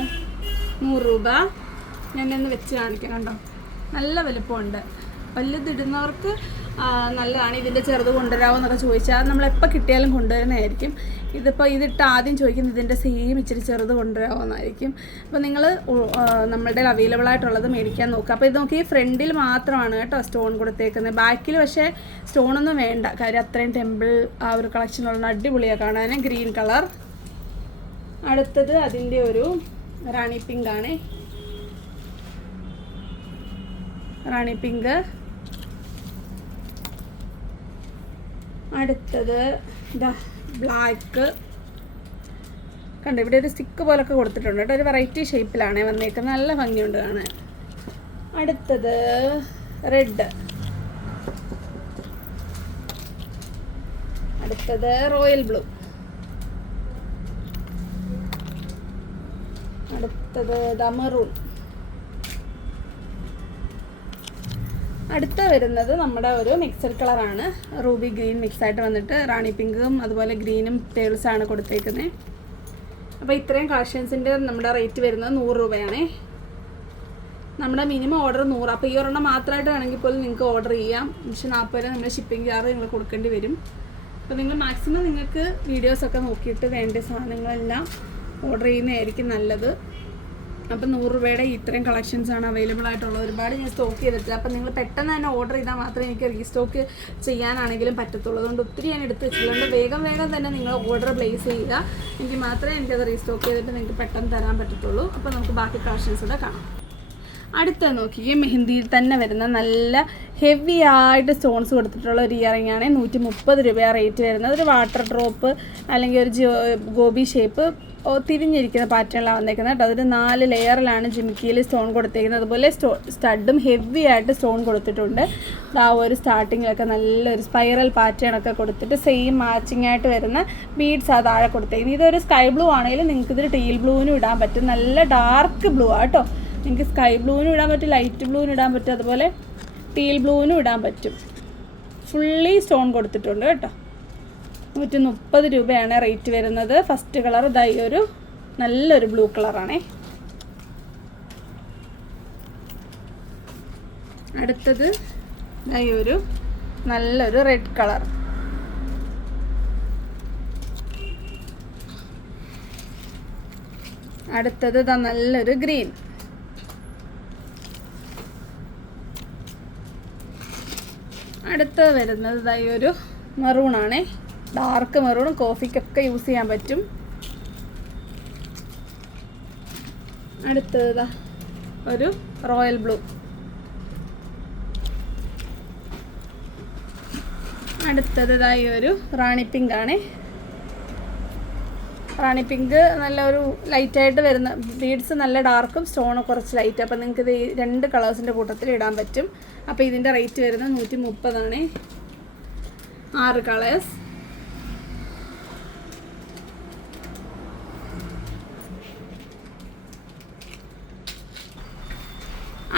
100 രൂപ. ഞാനൊന്ന് വെച്ച് കാണിക്കാം. കണ്ടോ, നല്ല വലുപ്പമുണ്ട്. വലുതിടുന്നവർക്ക് നല്ലതാണ്. ഇതിൻ്റെ ചെറുത് കൊണ്ടുവരാമോ എന്നൊക്കെ ചോദിച്ചാൽ നമ്മളെപ്പോൾ കിട്ടിയാലും കൊണ്ടുവരുന്നതായിരിക്കും. ഇതിപ്പോൾ ഇതിട്ട് ആദ്യം ചോദിക്കുന്നത് ഇതിൻ്റെ സെയിം ഇച്ചിരി ചെറുത് കൊണ്ടുവരാമോ എന്നായിരിക്കും. അപ്പോൾ നിങ്ങൾ നമ്മളുടെ അവൈലബിൾ ആയിട്ടുള്ളത് മേടിക്കാൻ നോക്കുക. അപ്പോൾ ഇത് നോക്കി, ഫ്രണ്ടിൽ മാത്രമാണ് കേട്ടോ സ്റ്റോൺ കൊടുത്തേക്കുന്നത്. ബാക്കിൽ പക്ഷേ സ്റ്റോണൊന്നും വേണ്ട. കാര്യം അത്രയും ടെമ്പിൾ ആ ഒരു കളക്ഷനുള്ള അടിപൊളിയാണ് കാണാൻ. Green colour. അടുത്തത് അതിൻ്റെ ഒരു റാണി പിങ്ക് ആണ്. റാണി പിങ്ക്. അടുത്തത് ഇതാ ബ്ലാക്ക് കണ്ടോ, ഇവിടെ ഒരു സ്റ്റിക്ക് പോലൊക്കെ കൊടുത്തിട്ടുണ്ട് കേട്ടോ. ഒരു വെറൈറ്റി ഷേപ്പിലാണ് വന്നേക്കുന്നത്, നല്ല ഭംഗിയുണ്ട് കാണാൻ. അടുത്തത് റെഡ്. അടുത്തത് റോയൽ ബ്ലൂ. അടുത്തത് മെറൂൺ. അടുത്ത വരുന്നത് നമ്മുടെ ഒരു മിക്സഡ് കളറാണ്, റൂബി ഗ്രീൻ മിക്സായിട്ട് വന്നിട്ട് റാണി പിങ്കും അതുപോലെ ഗ്രീനും ടേൾസാണ് കൊടുത്തേക്കുന്നത്. അപ്പോൾ ഇത്രയും കളക്ഷൻസിൻ്റെ നമ്മുടെ റേറ്റ് വരുന്നത് 100 രൂപയാണേ. നമ്മുടെ മിനിമം ഓർഡർ 100. അപ്പോൾ ഈ ഒരെണ്ണം മാത്രമായിട്ട് വേണമെങ്കിൽ പോലും നിങ്ങൾക്ക് ഓർഡർ ചെയ്യാം. പക്ഷേ 40 രൂപ നമ്മുടെ ഷിപ്പിംഗ് ചാർജ് നിങ്ങൾ കൊടുക്കേണ്ടി വരും. അപ്പോൾ നിങ്ങൾ മാക്സിമം നിങ്ങൾക്ക് വീഡിയോസൊക്കെ നോക്കിയിട്ട് വേണ്ട സാധനങ്ങളെല്ലാം ഓർഡർ ചെയ്യുന്നതായിരിക്കും നല്ലത്. അപ്പം 100 രൂപയുടെ ഇത്രയും കളക്ഷൻസാണ് അവൈലബിൾ ആയിട്ടുള്ളത്. ഒരുപാട് ഞാൻ സ്റ്റോക്ക് ചെയ്തിട്ട്, അപ്പം നിങ്ങൾ പെട്ടെന്ന് തന്നെ ഓർഡർ ചെയ്താൽ മാത്രമേ എനിക്ക് റീസ്റ്റോക്ക് ചെയ്യാനാണെങ്കിലും പറ്റത്തുള്ളൂ. അതുകൊണ്ട് ഒത്തിരി ഞാൻ എടുത്ത് വെച്ചിട്ടുണ്ട്. വേഗം തന്നെ നിങ്ങൾ ഓർഡർ പ്ലേസ് ചെയ്യുക, എനിക്ക് മാത്രമേ എനിക്കത് റീസ്റ്റോക്ക് ചെയ്തിട്ട് നിങ്ങൾക്ക് പെട്ടെന്ന് തരാൻ പറ്റത്തുള്ളൂ. അപ്പോൾ നമുക്ക് ബാക്കി കളക്ഷൻസ് കൂടെ കാണാം. അടുത്ത നോക്കിയേ, മെഹന്തിയിൽ തന്നെ വരുന്ന നല്ല ഹെവി ആയിട്ട് സ്റ്റോൺസ് കൊടുത്തിട്ടുള്ള ഒരു ഇയറിംഗ് ആണ്. 130 രൂപയാണ് റേറ്റ് വരുന്നത്. ഒരു വാട്ടർ ഡ്രോപ്പ് അല്ലെങ്കിൽ ഒരു ഗോബി ഷേപ്പ് തിരിഞ്ഞിരിക്കുന്ന പാറ്റേണിലാണ് വന്നേക്കുന്നത് കേട്ടോ. അതൊരു 4 ലെയറിലാണ് ജിമിക്കിയിൽ സ്റ്റോൺ കൊടുത്തേക്കുന്നത്. അതുപോലെ സ്റ്റഡും ഹെവി ആയിട്ട് സ്റ്റോൺ കൊടുത്തിട്ടുണ്ട്. ആ ഒരു സ്റ്റാർട്ടിങ്ങിലൊക്കെ നല്ലൊരു സ്പൈറൽ പാറ്റേണൊക്കെ കൊടുത്തിട്ട് സെയിം മാച്ചിങ് ആയിട്ട് വരുന്ന ബീഡ്സ് ആ താഴെ കൊടുത്തേക്കുന്നത്. ഇതൊരു സ്കൈ ബ്ലൂ ആണെങ്കിലും നിങ്ങൾക്ക് ഇതൊരു ടീൽ ബ്ലൂവിനും ഇടാൻ പറ്റും. നല്ല ഡാർക്ക് ബ്ലൂ ആട്ടോ. നിങ്ങൾക്ക് സ്കൈ ബ്ലൂവിനും ഇടാൻ പറ്റും, ലൈറ്റ് ബ്ലൂവിനും ഇടാൻ പറ്റും, അതുപോലെ ടീൽ ബ്ലൂവിനും ഇടാൻ പറ്റും. ഫുള്ളി സ്റ്റോൺ കൊടുത്തിട്ടുണ്ട് കേട്ടോ. 130 രൂപയാണ് റേറ്റ് വരുന്നത്. ഫസ്റ്റ് കളർ ഇതായി ഒരു നല്ലൊരു ബ്ലൂ കളറാണേ. അടുത്തത് ഇതായി ഒരു നല്ലൊരു റെഡ് കളർ. അടുത്തത് ഇതാ നല്ലൊരു ഗ്രീൻ. അടുത്തത് വരുന്നത് ഇതായി ഒരു മെറൂണാണേ. ഡാർക്ക് മെറൂൺ കോഫിക്കൊക്കെ യൂസ് ചെയ്യാൻ പറ്റും. അടുത്തത് ഒരു റോയൽ ബ്ലൂ. അടുത്തത് ഇതായി ഒരു റാണി പിങ്ക് ആണ്. റാണി പിങ്ക് നല്ലൊരു ലൈറ്റായിട്ട് വരുന്ന ബീഡ്സ്, നല്ല ഡാർക്കും സ്റ്റോണ് കുറച്ച് ലൈറ്റ്. അപ്പം നിങ്ങൾക്ക് ഇത് 2 കളേഴ്സിൻ്റെ കൂട്ടത്തിൽ ഇടാൻ പറ്റും. അപ്പോൾ ഇതിൻ്റെ റേറ്റ് വരുന്നത് 130 ആണ്. 6 കളേഴ്സ്.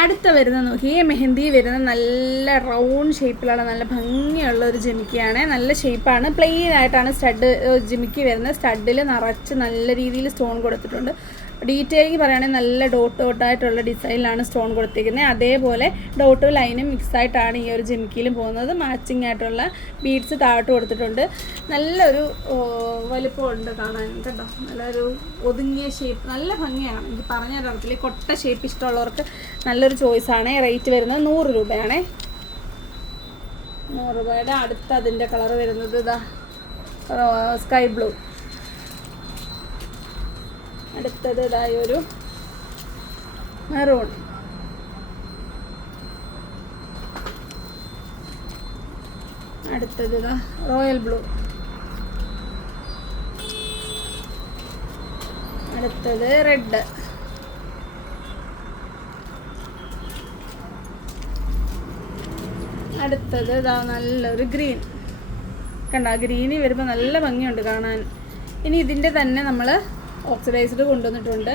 അടുത്ത വരുന്ന നോക്കി, മെഹന്തി വരുന്ന നല്ല റൗണ്ട് ഷേപ്പിലുള്ള നല്ല ഭംഗിയുള്ള ഒരു ജിമിക്കിയാണ്. നല്ല ഷേപ്പാണ്, പ്ലെയിൻ ആയിട്ടാണ് സ്റ്റഡ് ജിമിക്കി വരുന്നത്. സ്റ്റഡിൽ നിറച്ച് നല്ല രീതിയിൽ സ്റ്റോൺ കൊടുത്തിട്ടുണ്ട്. ഡീറ്റെയിലിംഗ് പറയുകയാണെങ്കിൽ നല്ല ഡോട്ടായിട്ടുള്ള ഡിസൈനിലാണ് സ്റ്റോൺ കൊടുത്തിരിക്കുന്നത്. അതേപോലെ ഡോട്ടും ലൈനും മിക്സായിട്ടാണ് ഈ ഒരു ജിമിക്കിയിലും പോകുന്നത്. മാച്ചിങ് ആയിട്ടുള്ള ബീഡ്സ് താഴോട്ട് കൊടുത്തിട്ടുണ്ട്. നല്ലൊരു വലിപ്പമുണ്ട് കാണാൻ കേട്ടോ. നല്ലൊരു ഒതുങ്ങിയ ഷേപ്പ്, നല്ല ഭംഗിയാണ്. എനിക്ക് പറഞ്ഞ തരത്തിൽ കൊട്ട ഷേപ്പ് ഇഷ്ടമുള്ളവർക്ക് നല്ലൊരു ചോയ്സാണ്. റേറ്റ് വരുന്നത് 100 രൂപയാണേ. 100 രൂപയുടെ അടുത്ത അതിൻ്റെ കളർ വരുന്നത് ഇതാ സ്കൈ ബ്ലൂ. അടുത്തത് ഇതായി ഒരു മെറൂൺ. അടുത്തത് ഇതാ റോയൽ ബ്ലൂ. അടുത്തത് റെഡ്. അടുത്തത് ഇതാ നല്ലൊരു ഗ്രീൻ. കണ്ട, ഗ്രീനി വരുമ്പോൾ നല്ല ഭംഗിയുണ്ട് കാണാൻ. ഇനി ഇതിൻ്റെ തന്നെ നമ്മൾ ഓക്സിഡൈസ്ഡ് കൊണ്ടുവന്നിട്ടുണ്ട്.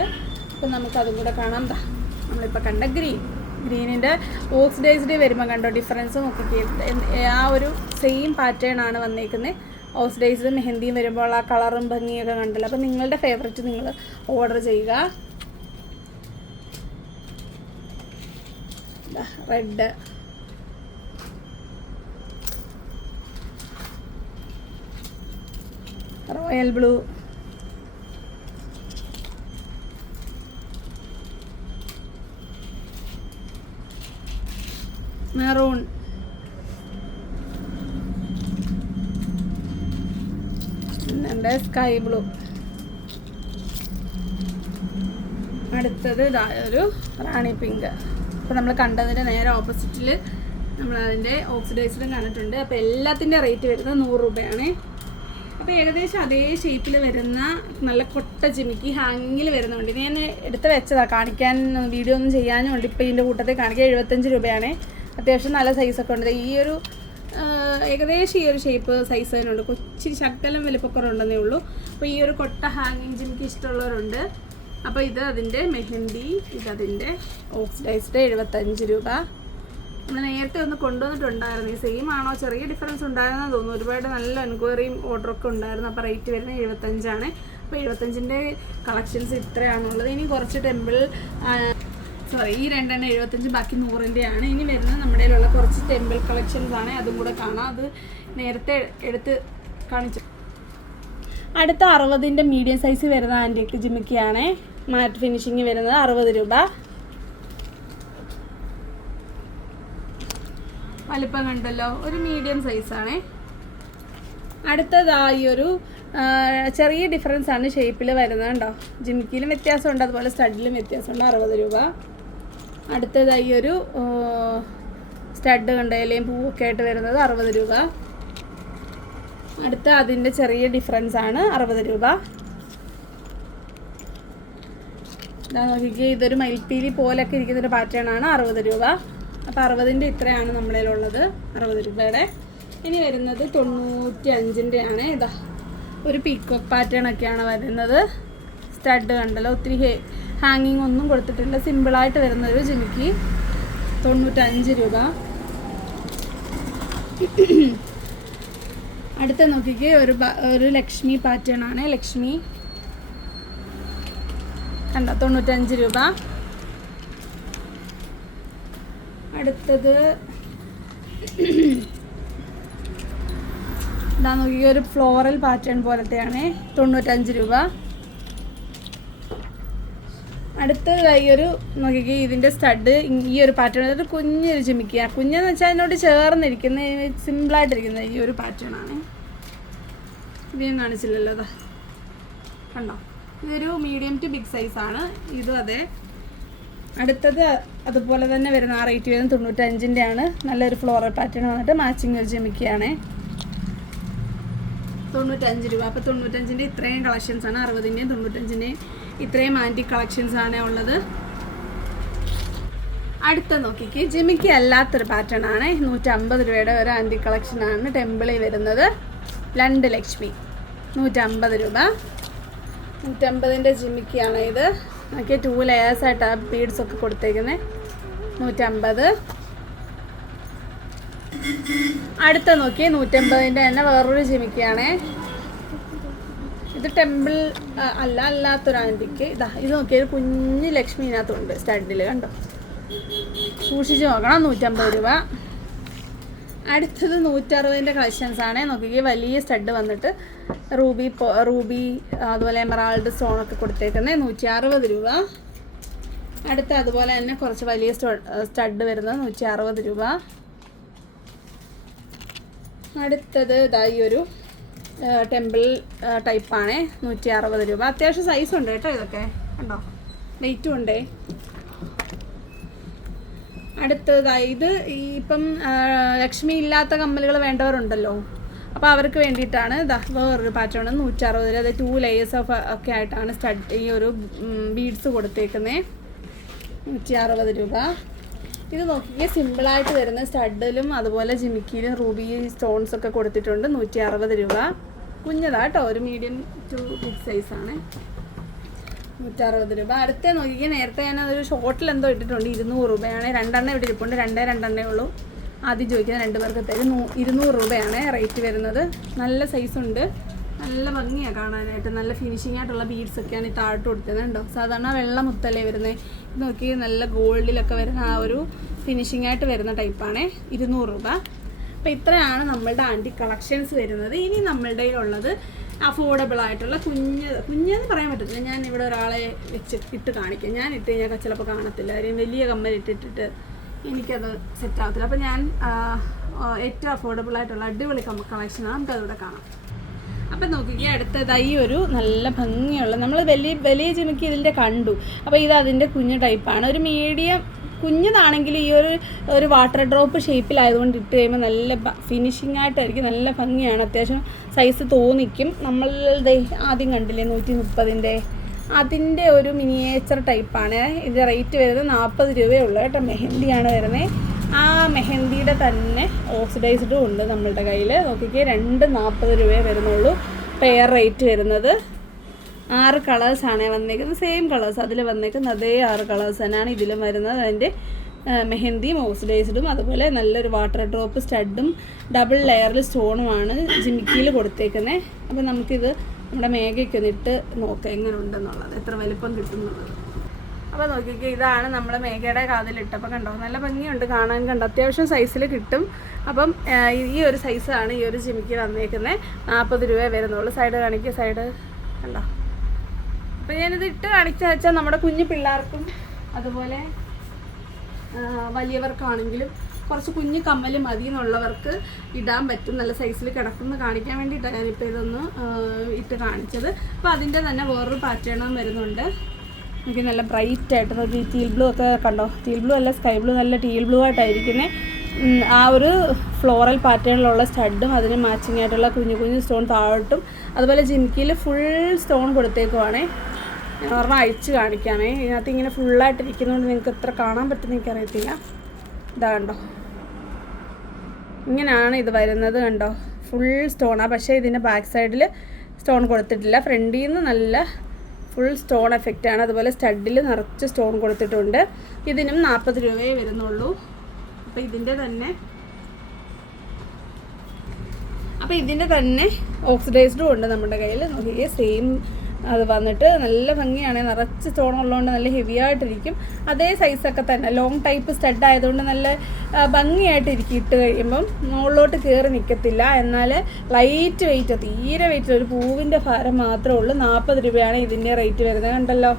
അപ്പം നമുക്കതും കൂടെ കാണാം. നമ്മളിപ്പോൾ കണ്ട ഗ്രീനിൻ്റെ ഓക്സിഡൈസ്ഡ് വരുമ്പോൾ കണ്ടോ ഡിഫറൻസ് നോക്കി. ആ ഒരു സെയിം പാറ്റേൺ ആണ് വന്നേക്കുന്നത്. ഓക്സിഡൈസ്ഡ് മെഹന്തിയും വരുമ്പോൾ ആ കളറും ഭംഗിയൊക്കെ കണ്ടല്ലോ. അപ്പം നിങ്ങളുടെ ഫേവറേറ്റ് നിങ്ങൾ ഓർഡർ ചെയ്യുക. റെഡ്. Royal blue. മെറൂൺ. പിന്നെ സ്കൈ ബ്ലൂ. അടുത്തത് ഇതാ ഒരു റാണി പിങ്ക്. അപ്പോൾ നമ്മൾ കണ്ടതിൻ്റെ നേരെ ഓപ്പോസിറ്റിൽ നമ്മളതിൻ്റെ ഓക്സിഡൈസ്ഡും കണ്ടിട്ടുണ്ട്. അപ്പോൾ എല്ലാത്തിൻ്റെ റേറ്റ് വരുന്നത് 100 രൂപയാണ്. അപ്പോൾ ഏകദേശം അതേ ഷേപ്പിൽ വരുന്ന നല്ല കൊട്ട ജിമിക്കി ഹാങ്ങിങ്ങിൽ വരുന്നുണ്ട്. ഞാൻ എടുത്ത് വെച്ചതാണ്, കാണിക്കാൻ വീഡിയോ ഒന്നും ചെയ്യാനും ഉണ്ട്. ഇപ്പോൾ ഇതിൻ്റെ കൂട്ടത്തിൽ കാണിക്കാൻ 75 രൂപയാണ്. അത്യാവശ്യം നല്ല സൈസൊക്കെ ഉണ്ട്. ഈ ഒരു ഏകദേശം ഈ ഒരു ഷേപ്പ് സൈസ് തന്നെയുണ്ട്. കൊച്ചിരി ശക്കലം വലിപ്പക്കുറവുണ്ടെന്നേ ഉള്ളൂ. അപ്പോൾ ഈ ഒരു കൊട്ട ഹാങ്ങിങ് ജിമിക്ക് ഇഷ്ടമുള്ളവരുണ്ട്. അപ്പോൾ ഇത് അതിൻ്റെ മെഹന്തി, ഇതതിൻ്റെ ഓക്സിഡൈസ്ഡ് 75 രൂപ. നമ്മൾ നേരത്തെ ഒന്ന് കൊണ്ടുവന്നിട്ടുണ്ടായിരുന്നു. ഈ സെയിം ആണോ, ചെറിയ ഡിഫറൻസ് ഉണ്ടായിരുന്നെന്ന് തോന്നുന്നു. ഒരുപാട് നല്ല എൻക്വയറിയും ഓർഡറൊക്കെ ഉണ്ടായിരുന്നു. അപ്പോൾ റേറ്റ് വരുന്നത് 75 അപ്പോൾ 75ൻ്റെ കളക്ഷൻസ് ഇത്രയാണുള്ളത്. ഇനി കുറച്ച് ടെമ്പിൾ ഈ 2 75, ബാക്കി 100ൻ്റെയാണ്. ഇനി വരുന്നത് നമ്മുടെ കയ്യിലുള്ള കുറച്ച് ടെമ്പിൾ കളക്ഷൻസ് ആണ്. അതും കൂടെ കാണാം. അത് നേരത്തെ എടുത്ത് കാണിച്ചു. അടുത്ത 60ൻ്റെ മീഡിയം സൈസ് വരുന്ന ആൻറ്റിക്ക് ജിമിക്കിയാണ്. മാറ്റ് ഫിനിഷിങ് വരുന്നത് 60 രൂപ. വലിപ്പം കണ്ടല്ലോ, ഒരു മീഡിയം സൈസാണ്. അടുത്തതായി ഒരു ചെറിയ ഡിഫറൻസ് ആണ് ഷേപ്പിൽ വരുന്നത് കേട്ടോ. ജിമിക്കിയിലും വ്യത്യാസമുണ്ട്, അതുപോലെ സ്റ്റഡിലും വ്യത്യാസമുണ്ട്. 60 രൂപ. അടുത്തതായി ഒരു സ്റ്റഡ് കണ്ടയിലേയും പൂവൊക്കെ ആയിട്ട് വരുന്നത് 60 രൂപ. അടുത്ത അതിൻ്റെ ചെറിയ ഡിഫറൻസ് ആണ് 60 രൂപ. ഇതാ നോക്കിക്കേ, ഇതൊരു മയിൽപ്പീലി പോലൊക്കെ ഇരിക്കുന്നൊരു പാറ്റേൺ ആണ്. 60 രൂപ. അപ്പോൾ 60ൻ്റെ ഇത്രയാണ് നമ്മുടെ കയ്യിലുള്ളത്, 60 രൂപയുടെ. ഇനി വരുന്നത് 95ൻ്റെ ആണ്. ഇതാ ഒരു പീക്കോക്ക് പാറ്റേൺ ഒക്കെയാണ് വരുന്നത്. സ്റ്റഡ് കണ്ടല്ലോ, ഒത്തിരി ഹാങ്ങിങ് ഒന്നും കൊടുത്തിട്ടില്ല, സിമ്പിളായിട്ട് വരുന്നൊരു ജിമിക്കി. 95 രൂപ. അടുത്ത നോക്കിക്ക് ഒരു ലക്ഷ്മി പാറ്റേൺ ആണ്. ലക്ഷ്മി കണ്ടോ, 95 രൂപ. അടുത്തത് ഇതാ നോക്കിക്കുക, ഒരു ഫ്ലോറൽ പാറ്റേൺ പോലത്തെയാണ്. 95 രൂപ. അടുത്തതായി ഒരു നോക്കിക്കുക, ഇതിൻ്റെ സ്റ്റഡ് ഈ ഒരു പാറ്റേൺ, അതൊരു കുഞ്ഞൊരു ജിമിക്കുക. കുഞ്ഞെന്ന് വെച്ചാൽ അതിനോട് ചേർന്നിരിക്കുന്ന സിമ്പിളായിട്ടിരിക്കുന്ന ഈ ഒരു പാറ്റേൺ ആണ്. ഇത് ഞാൻ കാണിച്ചില്ലല്ലോ, അതാ കണ്ടോ. ഇതൊരു മീഡിയം ടു ബിഗ് സൈസാണ്. ഇതും അതെ. അടുത്തത് അതുപോലെ തന്നെ വരുന്ന ആ റേറ്റ് വരുന്നത് 95ൻ്റെ ആണ്. നല്ലൊരു ഫ്ലോറൽ പാറ്റേൺ വന്നിട്ട് മാച്ചിങ് ഒരു ജിമിക്കിയാണ്. 95 രൂപ. അപ്പോൾ 95ൻ്റെ ഇത്രയും കളക്ഷൻസാണ്. 60ൻ്റെയും 95ൻ്റെയും ഇത്രയും ആൻറ്റിക് കളക്ഷൻസാണ് ഉള്ളത്. അടുത്ത നോക്കിക്ക്, ജിമിക്കി അല്ലാത്തൊരു പാറ്റേൺ ആണ്. 150 രൂപയുടെ ഒരു ആൻറ്റിക് കളക്ഷനാണ് ടെമ്പിളിൽ വരുന്നത്. ലണ്ട് ലക്ഷ്മി 150 രൂപ. 150ൻ്റെ ജിമിക്കിയാണ് ഇത്. നോക്കിയാൽ 2 ലെയേഴ്സായിട്ട് ആ ബീഡ്സൊക്കെ കൊടുത്തേക്കുന്നത്. 150. അടുത്ത നോക്കി 150ൻ്റെ തന്നെ വേറൊരു ജിമിക്കിയാണ്. ഇത് ടെമ്പിൾ അല്ലാത്തൊരു ആൻറ്റിക്ക്. ഇതാ ഇത് നോക്കിയാൽ കുഞ്ഞ് ലക്ഷ്മി ഇതിനകത്തുണ്ട് സ്റ്റഡിൽ കണ്ടോ. സൂക്ഷിച്ച് നോക്കണം. 150 രൂപ. അടുത്തത് 160ൻ്റെ കളക്ഷൻസാണ്. നോക്കിക്കുക, വലിയ സ്റ്റഡ് വന്നിട്ട് റൂബി അതുപോലെ എമറാൾഡ് സ്റ്റോണൊക്കെ കൊടുത്തേക്കുന്നത്. 160 രൂപ. അടുത്ത അതുപോലെ തന്നെ കുറച്ച് വലിയ സ്റ്റഡ് വരുന്നത് 160 രൂപ. അടുത്തത് ഇതായി ഒരു ടെമ്പിൾ ടൈപ്പാണ്. 160 രൂപ. അത്യാവശ്യം സൈസുണ്ട് കേട്ടോ. ഇതൊക്കെ കണ്ടോ, വെയിറ്റും ഉണ്ടേ. അടുത്തതായി ഇത് ഇപ്പം ലക്ഷ്മി ഇല്ലാത്ത കമ്മലുകൾ വേണ്ടവരുണ്ടല്ലോ, അപ്പോൾ അവർക്ക് വേണ്ടിയിട്ടാണ്. ഇതാ വേറൊരു പാറ്റേൺ 160 രൂപ. അത് 2 ലെയേഴ്സ് ഒക്കെ ആയിട്ടാണ് സ്റ്റഡ് ഈ ഒരു ബീഡ്സ് കൊടുത്തേക്കുന്നത്. 160 രൂപ. ഇത് നോക്കിയാൽ സിമ്പിളായിട്ട് വരുന്ന സ്റ്റഡിലും അതുപോലെ ജിമിക്കിയിലും റൂബി സ്റ്റോൺസ് ഒക്കെ കൊടുത്തിട്ടുണ്ട്. 160 രൂപ. കുഞ്ഞതാ കേട്ടോ, ഒരു മീഡിയം ടു ബിഗ് സൈസാണ്. 160 രൂപ. അടുത്ത നോക്കിയാൽ നേരത്തെ ഞാൻ അതൊരു ഷോർട്ടിൽ എന്തോ ഇട്ടിട്ടുണ്ട്. 200 രൂപയാണ്. 2 ഇവിടെ ഇരിപ്പുണ്ട്. 2 ഉള്ളൂ. ആദ്യം ചോദിക്കുന്ന 2 പേർക്ക് തരും. 200 രൂപയാണ് റേറ്റ് വരുന്നത്. നല്ല സൈസുണ്ട്, നല്ല ഭംഗിയാണ് കാണാനായിട്ട്. നല്ല ഫിനിഷിംഗ് ആയിട്ടുള്ള ബീഡ്സ് ഒക്കെയാണ് ഈ താഴോട്ട് കൊടുത്തത് കേട്ടോ. സാധാരണ വെള്ള മുത്തല്ലേ വരുന്നത്. ഇത് നോക്കി, നല്ല ഗോൾഡിലൊക്കെ വരുന്ന ആ ഒരു ഫിനിഷിംഗ് ആയിട്ട് വരുന്ന ടൈപ്പാണ്. 200 രൂപ. അപ്പോൾ ഇത്രയാണ് നമ്മളുടെ ആൻറ്റിക് കളക്ഷൻസ് വരുന്നത്. ഇനി നമ്മളുടെ ഉള്ളത് അഫോർഡബിൾ ആയിട്ടുള്ള കുഞ്ഞെന്ന് പറയാൻ പറ്റത്തില്ല. ഞാൻ ഇവിടെ ഒരാളെ ഇട്ട് കാണിക്കാം. ഞാൻ ഇട്ട് കഴിഞ്ഞാൽ ചിലപ്പോൾ കാണത്തില്ല. കാര്യം വലിയ കമ്മൽ ഇട്ടിട്ട് എനിക്കത് സെറ്റ് ആവത്തില്ല. അപ്പോൾ ഞാൻ ഏറ്റവും അഫോർഡബിൾ ആയിട്ടുള്ള അടിപൊളി കളക്ഷനാണ്. നമുക്കതിവിടെ കാണാം. അപ്പം നോക്കിക്കുക, അടുത്തതായി ഒരു നല്ല ഭംഗിയുള്ള, നമ്മൾ വലിയ ജിമിക്ക് ഇതിൻ്റെ കണ്ടു. അപ്പോൾ ഇത് അതിൻ്റെ കുഞ്ഞു ടൈപ്പാണ്. ഒരു മീഡിയം കുഞ്ഞതാണെങ്കിൽ ഈ ഒരു വാട്ടർ ഡ്രോപ്പ് ഷേപ്പിലായതുകൊണ്ട് ഇട്ട് കഴിയുമ്പോൾ നല്ല ഫിനിഷിംഗ് ആയിട്ടായിരിക്കും, നല്ല ഭംഗിയാണ്. അത്യാവശ്യം സൈസ് തോന്നിക്കും. നമ്മളുടെ ആദ്യം കണ്ടില്ലേ 130-ൻ്റെ അതിൻ്റെ ഒരു മിനിയേച്ചർ ടൈപ്പാണ്. ഇതിൻ്റെ റേറ്റ് വരുന്നത് 40 രൂപയേ ഉള്ളൂ കേട്ടോ. മെഹന്തിയാണ് വരുന്നത്. ആ മെഹന്തിയുടെ തന്നെ ഓക്സിഡൈസ്ഡും ഉണ്ട് നമ്മളുടെ കയ്യിൽ. നോക്കിക്കേ, 240 രൂപയെ വരുന്നുള്ളൂ. പെയർ റേറ്റ് വരുന്നത് 6 കളേഴ്സാണ് വന്നേക്കുന്നത്. സെയിം കളേഴ്സ് അതിൽ വന്നേക്കുന്നത് അതേ 6 കളേഴ്സ് തന്നെയാണ് ഇതിലും വരുന്നത്. അതിൻ്റെ മെഹന്തിയും ഓക്സിഡൈസ്ഡും അതുപോലെ നല്ലൊരു വാട്ടർ ഡ്രോപ്പ് സ്റ്റഡും ഡബിൾ ലെയറിൽ സ്റ്റോണുമാണ് ജിമിക്കിയിൽ കൊടുത്തേക്കുന്നത്. അപ്പോൾ നമുക്കിത് നമ്മുടെ മേഘയ്ക്ക് ഒന്നിട്ട് നോക്കാം എങ്ങനെ ഉണ്ടെന്നുള്ളത്, എത്ര വലിപ്പം കിട്ടുന്നുള്ളത്. അപ്പോൾ നോക്കിക്കേ, ഇതാണ് നമ്മൾ മേഘയുടെ കാതിലിട്ടപ്പോൾ കണ്ടോ, നല്ല ഭംഗിയുണ്ട് കാണാൻ. കണ്ടോ, അത്യാവശ്യം സൈസിൽ കിട്ടും. അപ്പം ഈ ഒരു സൈസാണ് ഈ ഒരു ജിമിക്ക് വന്നേക്കുന്നത്. 40 രൂപ വരുന്നുള്ളൂ. സൈഡ് കാണിക്കുക, സൈഡ് കണ്ടോ. അപ്പോൾ ഞാനിത് ഇട്ട് കാണിച്ചാൽ വെച്ചാൽ നമ്മുടെ കുഞ്ഞു പിള്ളേർക്കും അതുപോലെ വലിയവർക്കാണെങ്കിലും കുറച്ച് കുഞ്ഞു കമ്മൽ മതി എന്നുള്ളവർക്ക് ഇടാൻ പറ്റും. നല്ല സൈസിൽ കിടക്കുന്ന കാണിക്കാൻ വേണ്ടിയിട്ടാണ് ഞാനിപ്പോൾ ഇതൊന്ന് ഇട്ട് കാണിച്ചത്. അപ്പോൾ അതിൻ്റെ തന്നെ വേറൊരു പാറ്റേണും വരുന്നുണ്ട്. എനിക്ക് നല്ല ബ്രൈറ്റ് ആയിട്ട് ഒരു ടീൽ ബ്ലൂ ഒക്കെ കണ്ടോ, ടീൽ ബ്ലൂ അല്ല സ്കൈ ബ്ലൂ, നല്ല ടീൽ ബ്ലൂ ആയിട്ടായിരിക്കുന്നത്. ആ ഒരു ഫ്ലോറൽ പാറ്റേണിലുള്ള സ്റ്റഡും അതിന് മാച്ചിങ് ആയിട്ടുള്ള കുഞ്ഞു കുഞ്ഞു സ്റ്റോൺ താഴോട്ടും അതുപോലെ ജിമിക്കിയിൽ ഫുൾ സ്റ്റോൺ കൊടുത്തേക്കുവാണേ. ഞാൻ പറഞ്ഞാൽ അഴിച്ച് കാണിക്കാമേ. ഇതിനകത്ത് ഇങ്ങനെ ഫുള്ളായിട്ടിരിക്കുന്നതുകൊണ്ട് നിങ്ങൾക്ക് എത്ര കാണാൻ പറ്റുമെന്ന് എനിക്കറിയത്തില്ല. ഇതാ കണ്ടോ, ഇങ്ങനെയാണ് ഇത് വരുന്നത്. കണ്ടോ, ഫുൾ സ്റ്റോണാണ്. പക്ഷേ ഇതിൻ്റെ ബാക്ക് സൈഡിൽ സ്റ്റോൺ കൊടുത്തിട്ടില്ല. ഫ്രണ്ടിൽ നിന്ന് നല്ല ഫുൾ സ്റ്റോൺ എഫക്റ്റാണ്. അതുപോലെ സ്റ്റഡിൽ നിറച്ച് സ്റ്റോൺ കൊടുത്തിട്ടുണ്ട്. ഇതിനും 40 രൂപയേ വരുന്നുള്ളൂ. അപ്പോൾ ഇതിൻ്റെ തന്നെ ഓക്സിഡൈസ്ഡും ഉണ്ട് നമ്മുടെ കയ്യിൽ. നോക്കിയേ, സെയിം അത് വന്നിട്ട് നല്ല ഭംഗിയാണ്. നിറച്ച് സ്റ്റോൺ ഉള്ളതുകൊണ്ട് നല്ല ഹെവി ആയിട്ടിരിക്കും. അതേ സൈസൊക്കെ തന്നെ ലോങ് ടൈപ്പ് സ്റ്റഡ് ആയതുകൊണ്ട് നല്ല ഭംഗിയായിട്ടിരിക്കും. ഇട്ട് കഴിയുമ്പം മുകളിലോട്ട് കയറി നിൽക്കത്തില്ല. എന്നാൽ ലൈറ്റ് വെയിറ്റ്, തീരെ വെയിറ്റ്, ഒരു പൂവിൻ്റെ ഭാരം മാത്രമേ ഉള്ളൂ. 40 രൂപയാണ് ഇതിൻ്റെ റേറ്റ് വരുന്നത്. കണ്ടല്ലോ.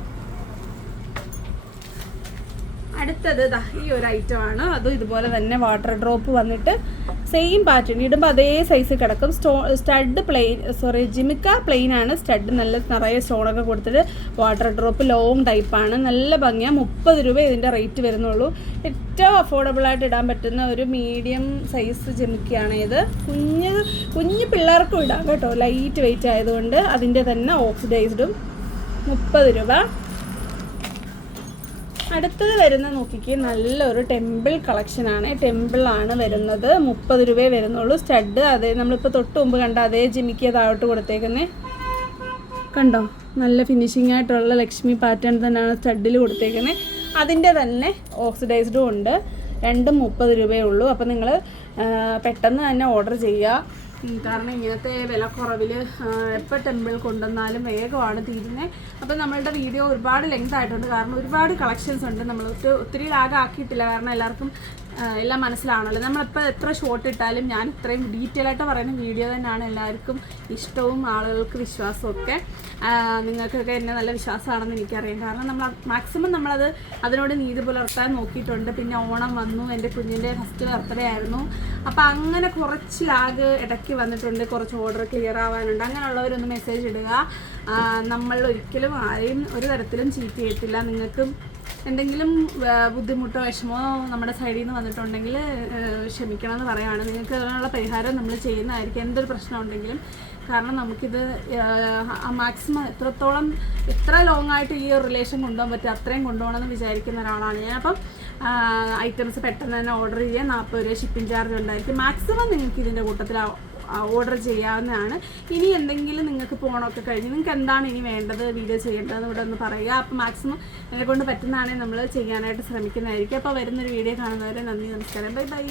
അടുത്തത് ഈ ഒരു ഐറ്റമാണ്. അതും ഇതുപോലെ തന്നെ വാട്ടർ ഡ്രോപ്പ് വന്നിട്ട് സെയിം പാറ്റേൺ ഇടുമ്പോൾ അതേ സൈസ് കിടക്കും. സ്റ്റഡ് ജിമിക്ക പ്ലെയിൻ ആണ്. സ്റ്റഡ് നല്ല നിറയെ സ്റ്റോണൊക്കെ കൊടുത്തിട്ട് വാട്ടർ ഡ്രോപ്പ് ലോങ് ടൈപ്പാണ്. നല്ല ഭംഗിയാണ്. 30 രൂപ ഇതിൻ്റെ റേറ്റ് വരുന്നുള്ളൂ. ഏറ്റവും അഫോർഡബിളായിട്ട് ഇടാൻ പറ്റുന്ന ഒരു മീഡിയം സൈസ് ജിമിക്കയാണ് ഇത്. കുഞ്ഞു പിള്ളേർക്കും ഇടാം കേട്ടോ, ലൈറ്റ് വെയിറ്റ് ആയതുകൊണ്ട്. അതിൻ്റെ തന്നെ ഓക്സിഡൈസ്ഡും 30 രൂപ. അടുത്തത് വരുന്ന നോക്കിക്ക്, നല്ലൊരു ടെമ്പിൾ കളക്ഷനാണ്. ടെമ്പിളാണ് വരുന്നത്. 30 രൂപയെ വരുന്നുള്ളൂ. സ്റ്റഡ് അതേ നമ്മളിപ്പോൾ തൊട്ട് മുമ്പ് കണ്ട അതേ ജിമിക്ക് താഴോട്ട് കൊടുത്തേക്കുന്നത് കണ്ടോ. നല്ല ഫിനിഷിംഗ് ആയിട്ടുള്ള ലക്ഷ്മി പാറ്റേൺ തന്നെയാണ് സ്റ്റഡിൽ കൊടുത്തേക്കുന്നത്. അതിൻ്റെ തന്നെ ഓക്സിഡൈസ്ഡും ഉണ്ട്. രണ്ടും 30 രൂപയേ ഉള്ളൂ. അപ്പോൾ നിങ്ങൾ പെട്ടെന്ന് തന്നെ ഓർഡർ ചെയ്യുക. കാരണം ഇങ്ങനത്തെ വിലക്കുറവിൽ എപ്പോൾ ടെമ്പിൾ കൊണ്ടുവന്നാലും വേഗമാണ് തീരുന്നത്. അപ്പോൾ നമ്മളുടെ വീഡിയോ ഒരുപാട് ലെങ്ത് ആയിട്ടുണ്ട്. കാരണം ഒരുപാട് കളക്ഷൻസ് ഉണ്ട്. നമ്മൾ ഒത്തിരി ലാഗ് ആക്കിയിട്ടില്ല. കാരണം എല്ലാവർക്കും എല്ലാം മനസ്സിലാണല്ലോ. നമ്മളിപ്പോൾ എത്ര ഷോർട്ട് ഇട്ടാലും ഞാൻ ഇത്രയും ഡീറ്റെയിൽ ആയിട്ട് പറയുന്ന വീഡിയോ തന്നെയാണ് എല്ലാവർക്കും ഇഷ്ടവും ആളുകൾക്ക് വിശ്വാസവും ഒക്കെ. നിങ്ങൾക്കൊക്കെ എന്നെ നല്ല വിശ്വാസമാണെന്ന് എനിക്കറിയാം. കാരണം നമ്മൾ മാക്സിമം നമ്മളത് അതിനോട് നീതി പുലർത്താൻ നോക്കിയിട്ടുണ്ട്. പിന്നെ ഓണം വന്നു, എൻ്റെ കുഞ്ഞിൻ്റെ ഫസ്റ്റ് ബർത്ത്ഡേ ആയിരുന്നു. അപ്പോൾ അങ്ങനെ കുറച്ച് ലാഗ് ഇടയ്ക്ക് വന്നിട്ടുണ്ട്. കുറച്ച് ഓർഡർ ക്ലിയർ ആവാനുണ്ട്. അങ്ങനെയുള്ളവരൊന്ന് മെസ്സേജ് ഇടുക. നമ്മൾ ഒരിക്കലും ആരെയും ഒരു തരത്തിലും ചീറ്റ് ചെയ്യത്തില്ല. നിങ്ങൾക്കും എന്തെങ്കിലും ബുദ്ധിമുട്ടോ വിഷമോ നമ്മുടെ സൈഡിൽ നിന്ന് വന്നിട്ടുണ്ടെങ്കിൽ ക്ഷമിക്കണമെന്ന് പറയുകയാണ്. നിങ്ങൾക്ക് അതിനുള്ള പരിഹാരം നമ്മൾ ചെയ്യുന്നതായിരിക്കും, എന്തൊരു പ്രശ്നം ഉണ്ടെങ്കിലും. കാരണം നമുക്കിത് മാക്സിമം എത്ര ലോങ് ആയിട്ട് ഈ ഒരു റിലേഷൻ കൊണ്ടുപോകാൻ പറ്റും അത്രയും കൊണ്ടുപോകണമെന്ന് വിചാരിക്കുന്ന ഒരാളാണ് ഞാൻ. അപ്പം ഐറ്റംസ് പെട്ടെന്ന് തന്നെ ഓർഡർ ചെയ്യാൻ 40 രൂപ ഷിപ്പിംഗ് ചാർജ് ഉണ്ടായിരിക്കും. മാക്സിമം നിങ്ങൾക്ക് ഇതിൻ്റെ കൂട്ടത്തിൽ ഓർഡർ ചെയ്യാവുന്നതാണ്. ഇനി എന്തെങ്കിലും നിങ്ങൾക്ക് പോകണമൊക്കെ കഴിഞ്ഞ് നിങ്ങൾക്ക് എന്താണ് ഇനി വേണ്ടത്, വീഡിയോ ചെയ്യേണ്ടതെന്ന് ഇവിടെ ഒന്ന് പറയുക. അപ്പോൾ മാക്സിമം എന്നെ കൊണ്ട് പറ്റുന്നതാണെങ്കിൽ നമ്മൾ ചെയ്യാനായിട്ട് ശ്രമിക്കുന്നതായിരിക്കും. അപ്പോൾ വരുന്നൊരു വീഡിയോ കാണുന്നവരെ നന്ദി, നമസ്കാരം, ബൈ ബൈ.